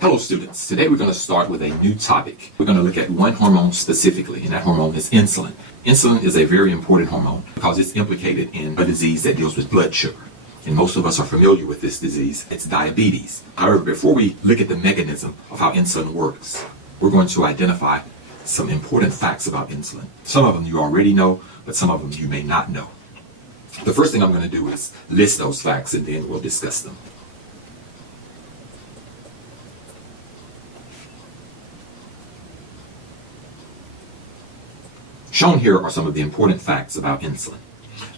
Hello students, today we're going to start with a new topic. We're going to look at one hormone specifically, and that hormone is insulin. Insulin is a very important hormone because it's implicated in a disease that deals with blood sugar. And most of us are familiar with this disease. It's diabetes. However, before we look at the mechanism of how insulin works, we're going to identify some important facts about insulin. Some of them you already know, but some of them you may not know. The first thing I'm going to do is list those facts and then we'll discuss them. Shown here are some of the important facts about insulin.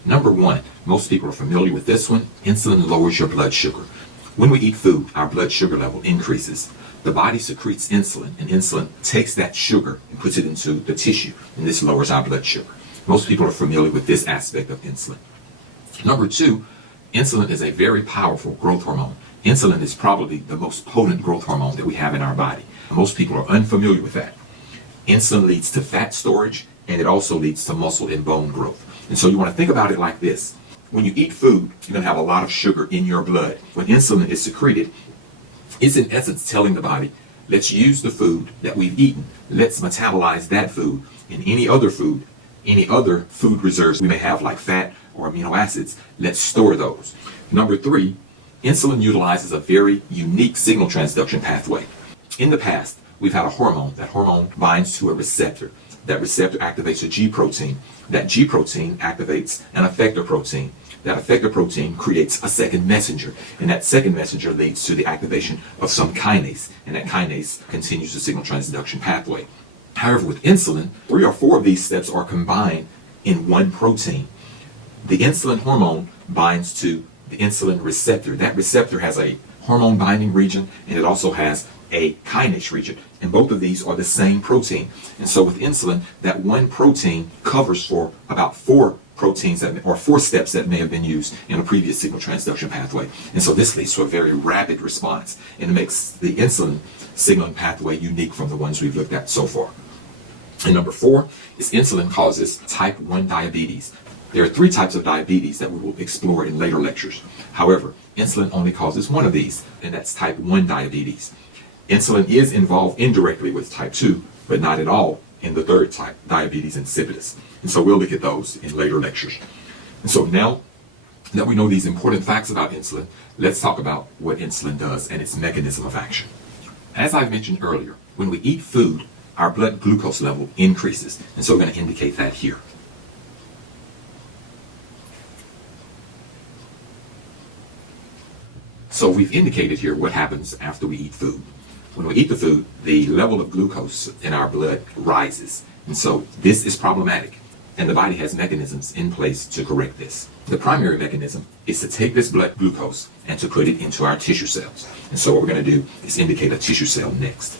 Number one, most people are familiar with this one. Insulin lowers your blood sugar. When we eat food, our blood sugar level increases. The body secretes insulin, and insulin takes that sugar and puts it into the tissue, and this lowers our blood sugar. Most people are familiar with this aspect of insulin. Number two, insulin is a very powerful growth hormone. Insulin is probably the most potent growth hormone that we have in our body. Most people are unfamiliar with that. Insulin leads to fat storage, and it also leads to muscle and bone growth. And so you want to think about it like this. When you eat food, you're going to have a lot of sugar in your blood. When insulin is secreted, it's in essence telling the body, let's use the food that we've eaten. Let's metabolize that food and any other food reserves we may have like fat or amino acids. Let's store those. Number three, insulin utilizes a very unique signal transduction pathway. In the past, we've had a hormone. That hormone binds to a receptor. That receptor activates a G protein. That G protein activates an effector protein. That effector protein creates a second messenger. And that second messenger leads to the activation of some kinase. And that kinase continues the signal transduction pathway. However, with insulin, 3 or 4 of these steps are combined in one protein. The insulin hormone binds to the insulin receptor. That receptor has a hormone binding region, and it also has a kinase region, and both of these are the same protein. And so with insulin, that one protein covers for about 4 proteins or 4 steps that may have been used in a previous signal transduction pathway. And so this leads to a very rapid response, and it makes the insulin signaling pathway unique from the ones we've looked at so far. And number 4 is insulin causes type 1 diabetes. There are 3 types of diabetes that we will explore in later lectures. However, insulin only causes one of these, and that's type 1 diabetes. Insulin is involved indirectly with type 2, but not at all in the 3rd type, diabetes insipidus. And so we'll look at those in later lectures. And so now that we know these important facts about insulin, let's talk about what insulin does and its mechanism of action. As I mentioned earlier, when we eat food, our blood glucose level increases. And so we're going to indicate that here. So we've indicated here what happens after we eat food. When we eat the food, the level of glucose in our blood rises. And so this is problematic. And the body has mechanisms in place to correct this. The primary mechanism is to take this blood glucose and to put it into our tissue cells. And so what we're going to do is indicate a tissue cell next.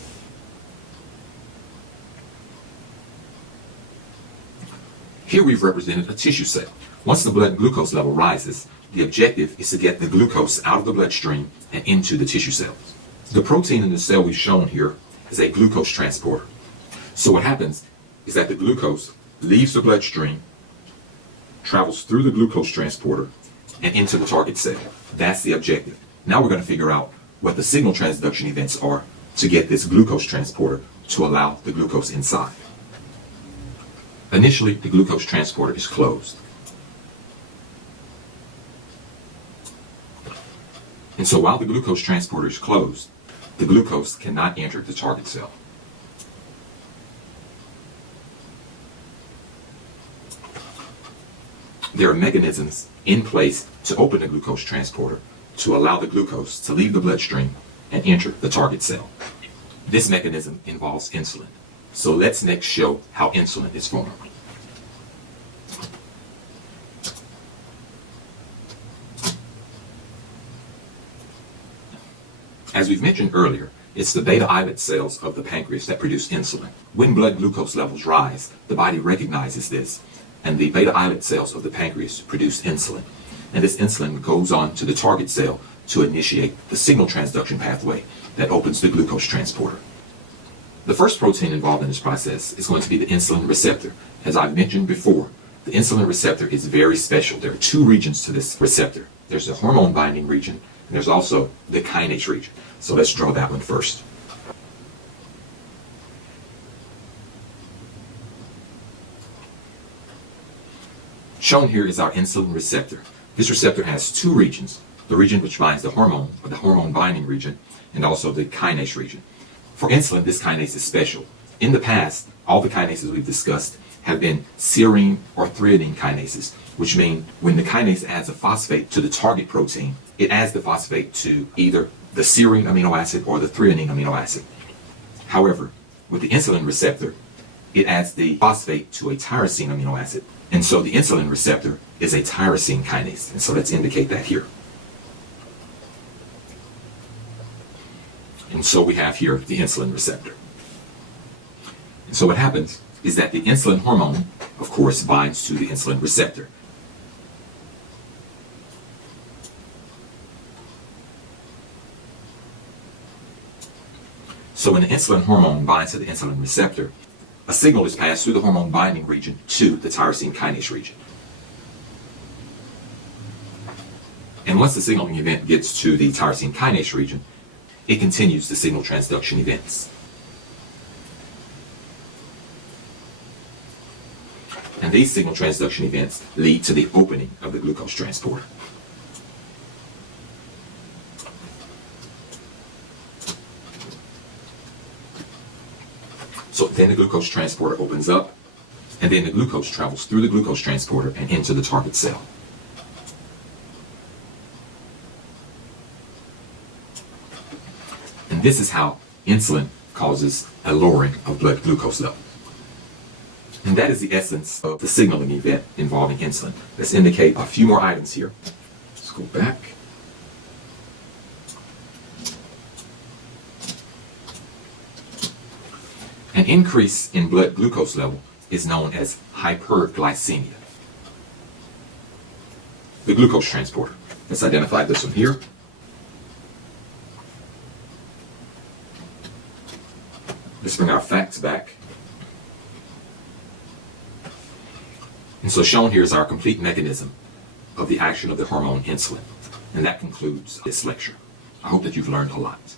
Here we've represented a tissue cell. Once the blood glucose level rises, the objective is to get the glucose out of the bloodstream and into the tissue cells. The protein in the cell we've shown here is a glucose transporter. So what happens is that the glucose leaves the bloodstream, travels through the glucose transporter, and into the target cell. That's the objective. Now we're going to figure out what the signal transduction events are to get this glucose transporter to allow the glucose inside. Initially, the glucose transporter is closed. And so while the glucose transporter is closed, the glucose cannot enter the target cell. There are mechanisms in place to open the glucose transporter to allow the glucose to leave the bloodstream and enter the target cell. This mechanism involves insulin. So let's next show how insulin is formed. As we've mentioned earlier, it's the beta islet cells of the pancreas that produce insulin. When blood glucose levels rise, the body recognizes this, and the beta islet cells of the pancreas produce insulin. And this insulin goes on to the target cell to initiate the signal transduction pathway that opens the glucose transporter. The first protein involved in this process is going to be the insulin receptor. As I've mentioned before, the insulin receptor is very special. There are 2 regions to this receptor. There's the hormone binding region, and there's also the kinase region. So let's draw that one first. Shown here is our insulin receptor. This receptor has two regions, the region which binds the hormone, or the hormone binding region, and also the kinase region. For insulin, this kinase is special. In the past, all the kinases we've discussed have been serine or threonine kinases, which mean when the kinase adds a phosphate to the target protein, it adds the phosphate to either the serine amino acid or the threonine amino acid. However, with the insulin receptor, it adds the phosphate to a tyrosine amino acid. And so the insulin receptor is a tyrosine kinase. And so let's indicate that here. And so we have here the insulin receptor. And so what happens is that the insulin hormone, of course, binds to the insulin receptor. So when the insulin hormone binds to the insulin receptor, a signal is passed through the hormone binding region to the tyrosine kinase region. And once the signaling event gets to the tyrosine kinase region, it continues the signal transduction events. And these signal transduction events lead to the opening of the glucose transporter. So then the glucose transporter opens up, and then the glucose travels through the glucose transporter and into the target cell. And this is how insulin causes a lowering of blood glucose level. And that is the essence of the signaling event involving insulin. Let's indicate a few more items here. Let's go back. An increase in blood glucose level is known as hyperglycemia. The glucose transporter. Let's identify this one here. Let's bring our facts back. And so shown here is our complete mechanism of the action of the hormone insulin. And that concludes this lecture. I hope that you've learned a lot.